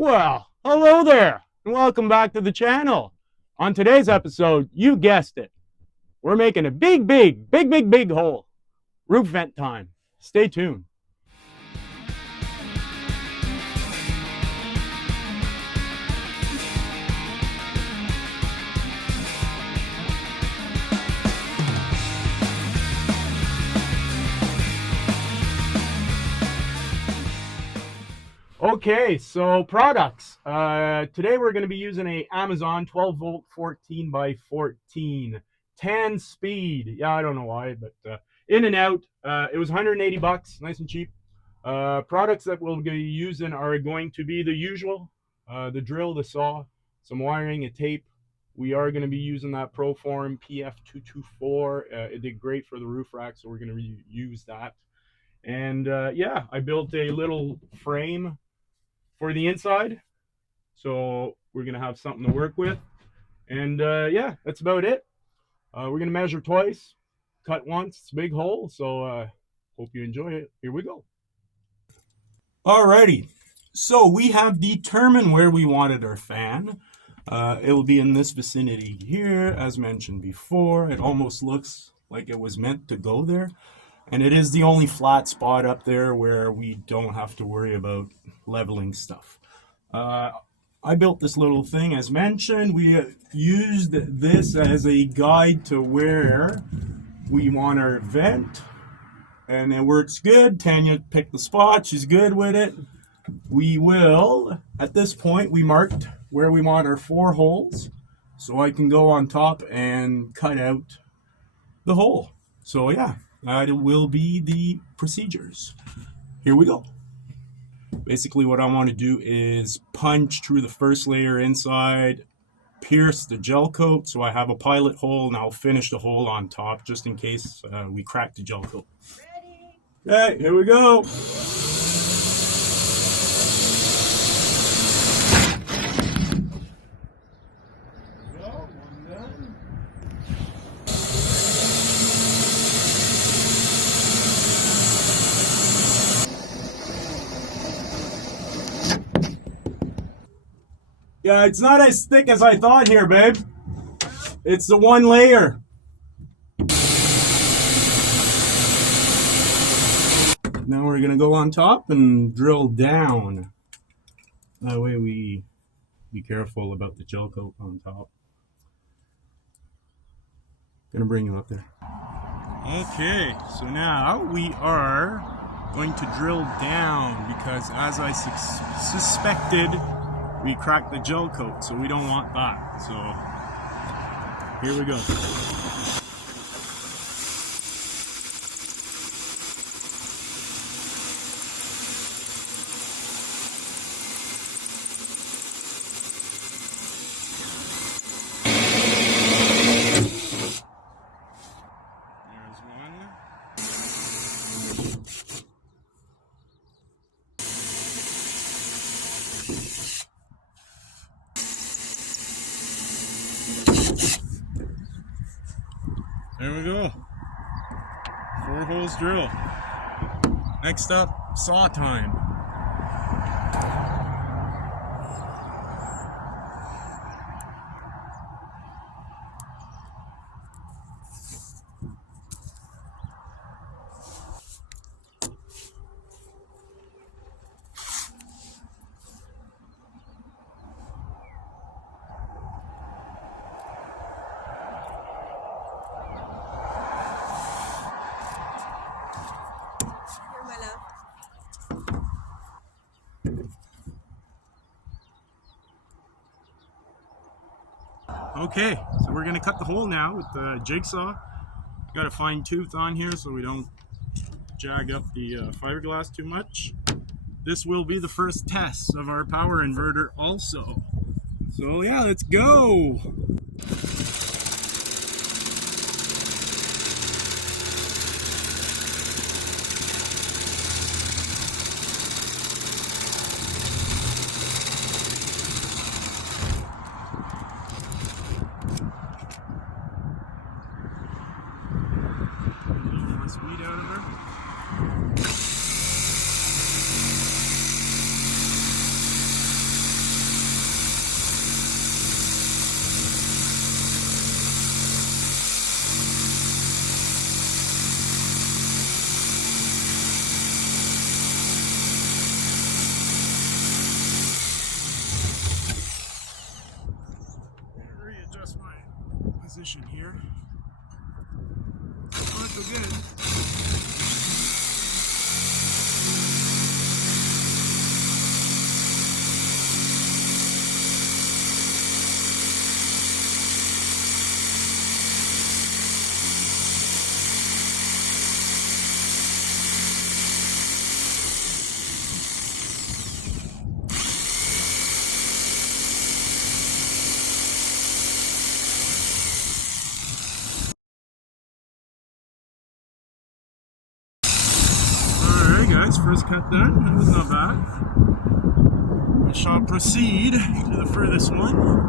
Well, hello there, and welcome back to the channel. On today's episode, you guessed it, we're making a big hole. Roof vent time. Stay tuned. Okay, so products. Today we're going to be using a Amazon 12 volt 14 by 14 10 speed. Yeah, I don't know why, but in and out. It was 180 bucks, nice and cheap. Products that we'll be using are going to be the usual, the drill, the saw, some wiring, a tape. We are going to be using that Proform PF224. It did great for the roof rack, so we're going to use that. And yeah, I built a little frame for the inside, so we're gonna have something to work with. And yeah, that's about it. We're gonna measure twice, cut once. It's a big hole, so hope you enjoy it. Here we go. Alrighty, so we have determined where we wanted our fan. It will be in this vicinity here, as mentioned before. It almost looks like it was meant to go there. And it is the only flat spot up there where we don't have to worry about leveling stuff. I built this little thing as mentioned. We used this as a guide to where we want our vent. And it works good. Tanya picked the spot. She's good with it. We will, at this point, we marked where we want our 4 holes. So I can go on top and cut out the hole. So yeah. That will be the procedures. Here we go. Basically what I want to do is punch through the first layer inside, pierce the gel coat so I have a pilot hole, and I'll finish the hole on top just in case we crack the gel coat. Ready? Okay, here we go. Yeah, it's not as thick as I thought here, babe. It's the one layer. Now we're gonna go on top and drill down. That way we be careful about the gel coat on top. Gonna bring you up there. Okay, so now we are going to drill down because as I suspected, we cracked the gel coat, so we don't want that. So here we go. There's one. There we go. 4 holes drill. Next up, saw time. Okay, so we're gonna cut the hole now with the jigsaw. Got a fine tooth on here so we don't jag up the fiberglass too much. This will be the first test of our power inverter also. So yeah, let's go! Speed out of her. 1 was cut then. That was not bad. We shall proceed to the furthest one.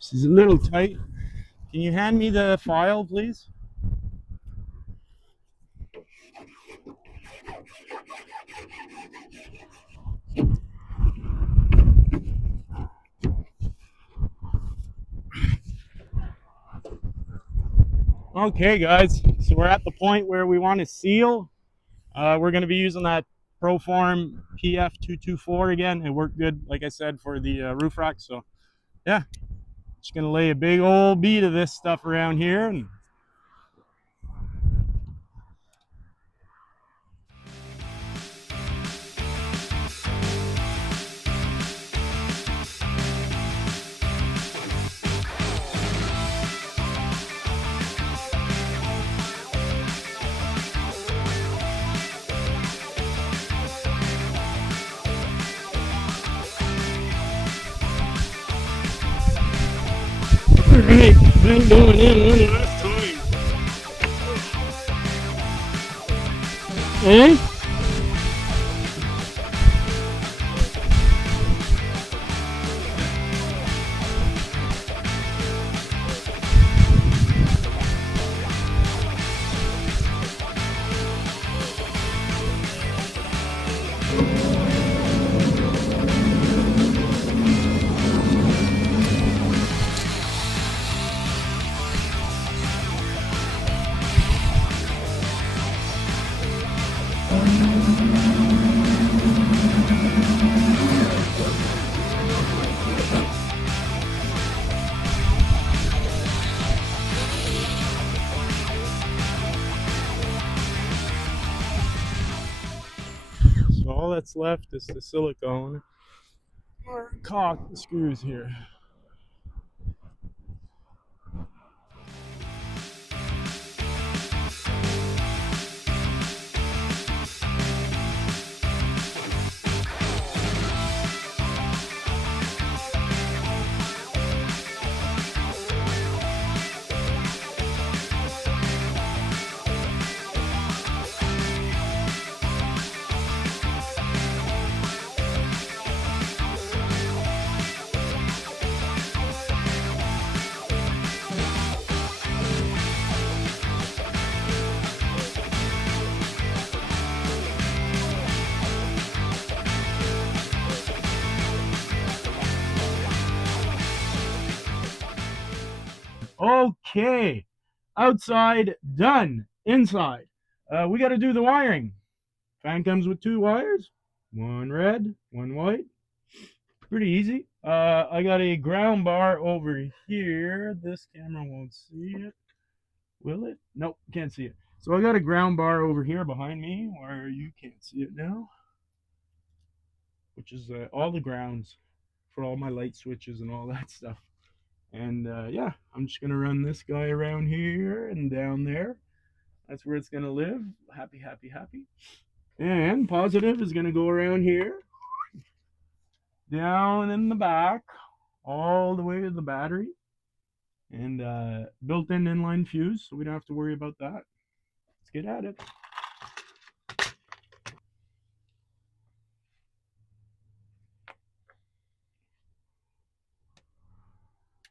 This is a little tight. Can you hand me the file, please? Okay, guys, so we're at the point where we want to seal. We're going to be using that Proform PF224 again. It worked good, like I said, for the roof rack. So, yeah, just going to lay a big old bead of this stuff around here. And Alright, been going in one last time. Eh? So all that's left is the silicone or caulk the screws here. Okay, outside done. Inside, we got to do the wiring. Fan comes with 2 wires, one red, one white. Pretty easy. I got a ground bar over here. This camera won't see it. Will it? Nope, can't see it. So I got a ground bar over here behind me where you can't see it now, which is all the grounds for all my light switches and all that stuff. And yeah, I'm just gonna run this guy around here and down there. That's where it's gonna live. Happy, happy, happy. And positive is gonna go around here, down in the back, all the way to the battery, and built-in inline fuse, so we don't have to worry about that. Let's get at it.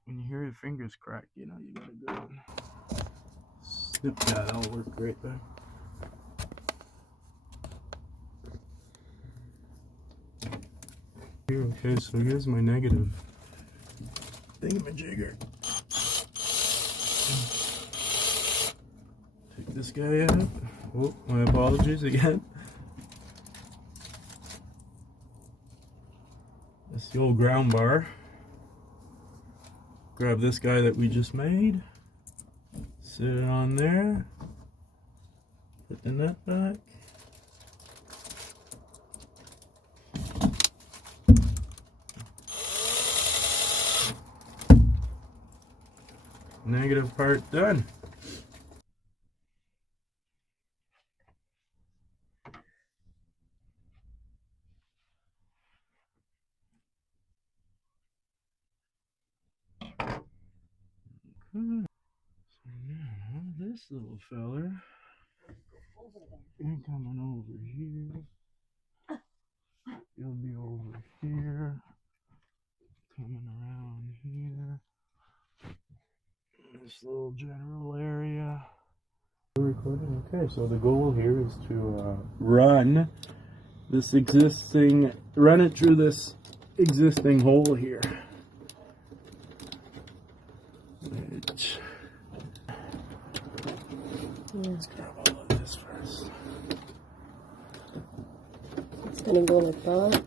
When you hear your fingers crack, you know you gotta go. Snip that, that'll work great there. Here, okay, so here's my negative thingamajigger. Take this guy out. Oh, my apologies again. That's the old ground bar. Grab this guy that we just made. Sit it on there. Put the nut back. Negative part done. So now this little feller ain't coming over here. He'll be over here. Coming around here. This little general area. Recording. Okay, so the goal here is to run it through this existing hole here. Let's grab all of this first. It's gonna go like that.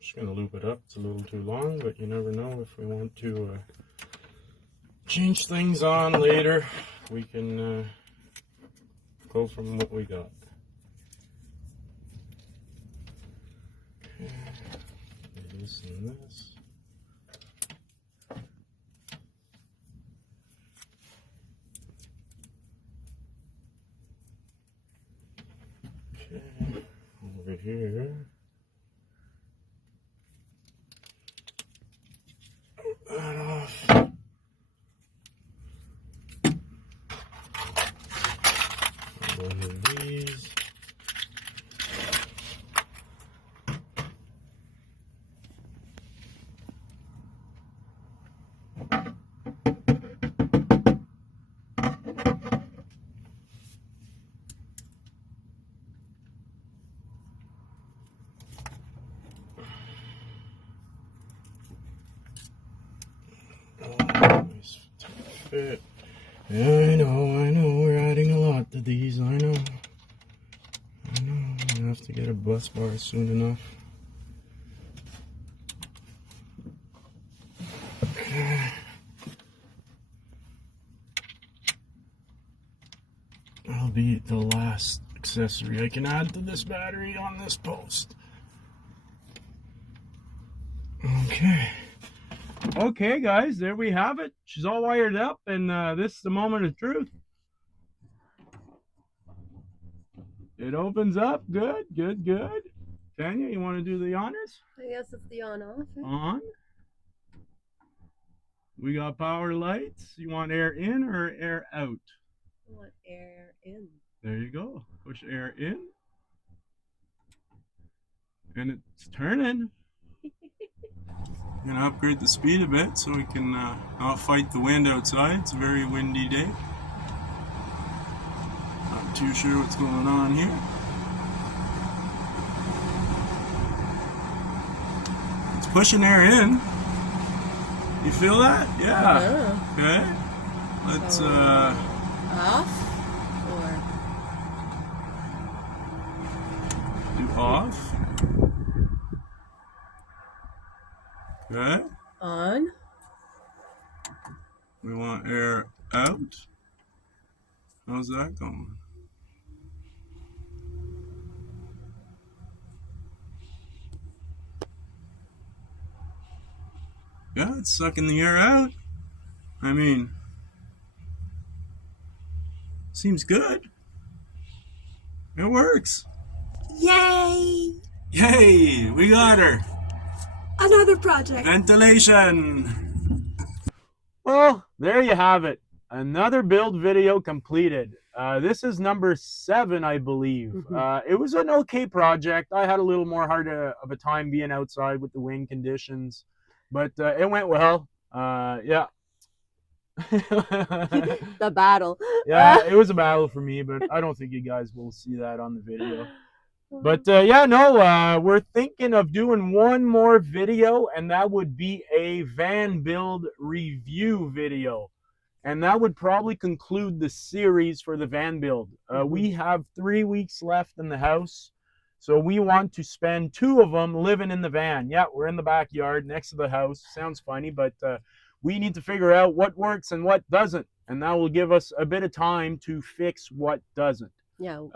Just gonna loop it up. It's a little too long, but you never know if we want to change things on later. We can go from what we got. Okay. This and this. Okay. Over here. That off. One of these. Nice tight fit. I know, we're adding a lot to these, I know. I have to get a bus bar soon enough. That'll be the last accessory I can add to this battery on this post. Okay guys, there we have it. She's all wired up, and this is the moment of truth. It opens up. Good. Tanya, you want to do the honors? I guess it's the on-off. On. We got power lights. You want air in or air out? I want air in. There you go. Push air in. And it's turning. I'm going to upgrade the speed a bit so we can not fight the wind outside. It's a very windy day. Not too sure what's going on here. It's pushing air in. You feel that? Yeah. Okay. Let's off or do off. Okay. on. We want air out. How's that going? Yeah, it's sucking the air out. I mean, seems good. It works. Yay! Yay! We got her. Another project. Ventilation. Well, there you have it. Another build video completed. This is number 7, I believe. It was an okay project. I had a little more hard of a time being outside with the wind conditions, but it went well. Yeah. The battle. Yeah, it was a battle for me, but I don't think you guys will see that on the video. But yeah, no, we're thinking of doing one more video, and that would be a van build review video. And that would probably conclude the series for the van build. We have 3 weeks left in the house, so we want to spend 2 of them living in the van. Yeah, we're in the backyard next to the house. Sounds funny, but we need to figure out what works and what doesn't, and that will give us a bit of time to fix what doesn't. Yeah,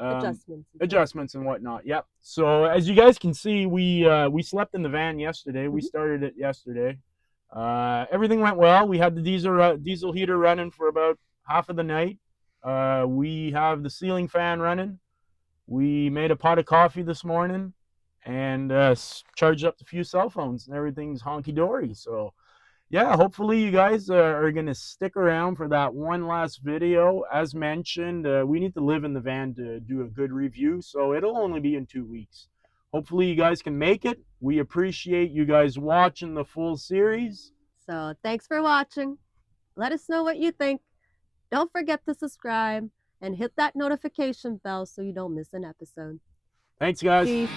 Adjustments and whatnot. Yep. So as you guys can see, we slept in the van yesterday. We started it yesterday. Everything went well. We had the diesel heater running for about half of the night. We have the ceiling fan running. We made a pot of coffee this morning, and charged up a few cell phones, and everything's honky dory. So yeah, hopefully you guys are going to stick around for that one last video. As mentioned, we need to live in the van to do a good review, so it'll only be in 2 weeks. Hopefully you guys can make it. We appreciate you guys watching the full series. So thanks for watching. Let us know what you think. Don't forget to subscribe and hit that notification bell so you don't miss an episode. Thanks, guys. Peace.